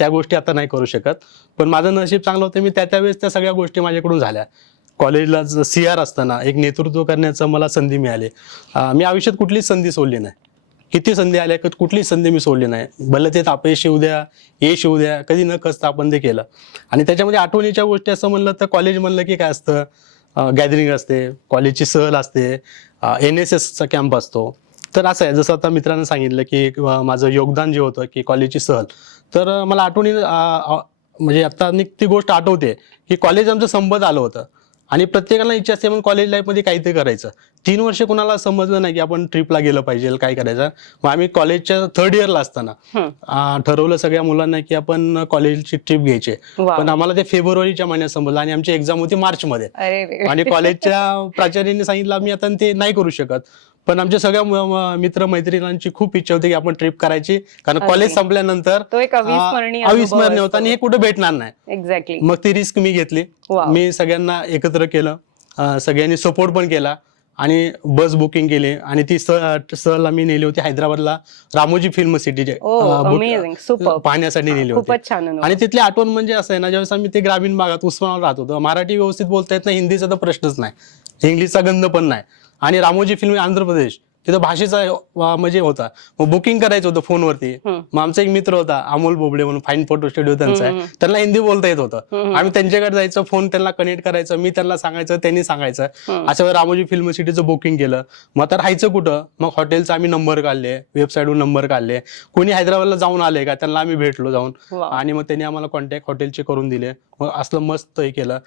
त्या गोष्टी आता नाही करू शकत. पण माझं नशीब चांगलं होतं, मी त्यावेळेस त्या सगळ्या गोष्टी माझ्याकडून झाल्या. कॉलेजला CR असताना एक नेतृत्व करण्याचं मला संधी मिळाली. मी आयुष्यात कुठलीच संधी सोडली नाही. किती संधी आल्या, कुठलीच संधी मी सोडली नाही. भलं ते अपयश येऊ द्या, यश येऊ द्या, कधी न खचता आपण ते केलं. आणि त्याच्यामध्ये आठवणीच्या गोष्टी असं म्हणलं तर कॉलेज म्हणलं की काय असतं, गॅदरिंग असते, कॉलेजची सहल असते, NSSचा कॅम्प असतो. तर असं आहे, जसं आता मित्रांनी सांगितलं की माझं योगदान जे होतं की कॉलेजची सहल, तर मला आठवणी म्हणजे आता ती गोष्ट आठवते की कॉलेज आमचं संपत आलं होतं आणि प्रत्येकाला इच्छा असते म्हणून कॉलेज लाईफमध्ये काहीतरी करायचं. 3 वर्ष कुणाला समजलं नाही की आपण ट्रिपला गेलं पाहिजे, काय करायचं. मग आम्ही कॉलेजच्या 3rd इयरला असताना ठरवलं सगळ्या मुलांना की आपण कॉलेजची ट्रिप घ्यायची. पण आम्हाला ते फेब्रुवारीच्या महिन्यात समजलं आणि आमची एक्झाम होती मार्चमध्ये. आणि कॉलेजच्या प्राचार्यांनी सांगितलं आम्ही आता ते नाही करू शकत. पण आमच्या सगळ्या मित्र मैत्रिणींची खूप इच्छा होती की आपण ट्रिप करायची, कारण कॉलेज संपल्यानंतर अविस्मरणीय होता आणि हे कुठे भेटणार नाही. एक्झॅक्टली. मग ती रिस्क मी घेतली. मी सगळ्यांना एकत्र केलं, सगळ्यांनी सपोर्ट पण केला आणि बस बुकिंग केली आणि ती सहल आम्ही नेली होती हैदराबादला, रामोजी फिल्म सिटी पाहण्यासाठी नेली होती. आणि तिथली आठवण म्हणजे असं आहे ना, ज्यावेळेस आम्ही ते ग्रामीण भागात उस्मानाबाद राहत होतो, मराठी व्यवस्थित बोलता येत नाही, हिंदीचा तर प्रश्नच नाही, इंग्लिशचा गंध पण नाही. आणि रामोजी फिल्म आंध्र प्रदेश, तिथं भाषेचा म्हणजे होता. मग बुकिंग करायचं होतं फोनवरती. मग आमचा एक मित्र होता अमोल बोबडे म्हणून, फाईन फोटो स्टुडिओ त्यांचा आहे, त्यांना हिंदी बोलता येत होतं. आम्ही त्यांच्याकडे जायचं, फोन त्यांना कनेक्ट करायचं, मी त्यांना सांगायचं, त्यांनी सांगायचं. अशा वेळी रामोजी फिल्म सिटीचं बुकिंग केलं. मग आता राहायचं कुठं, मग हॉटेलचा आम्ही नंबर काढले, वेबसाईटवर नंबर काढले, कोणी हैदराबादला जाऊन आले का त्यांना आम्ही भेटलो जाऊन, आणि मग त्यांनी आम्हाला कॉन्टॅक्ट हॉटेलचे करून दिले. मग असलं मस्त हे केलं.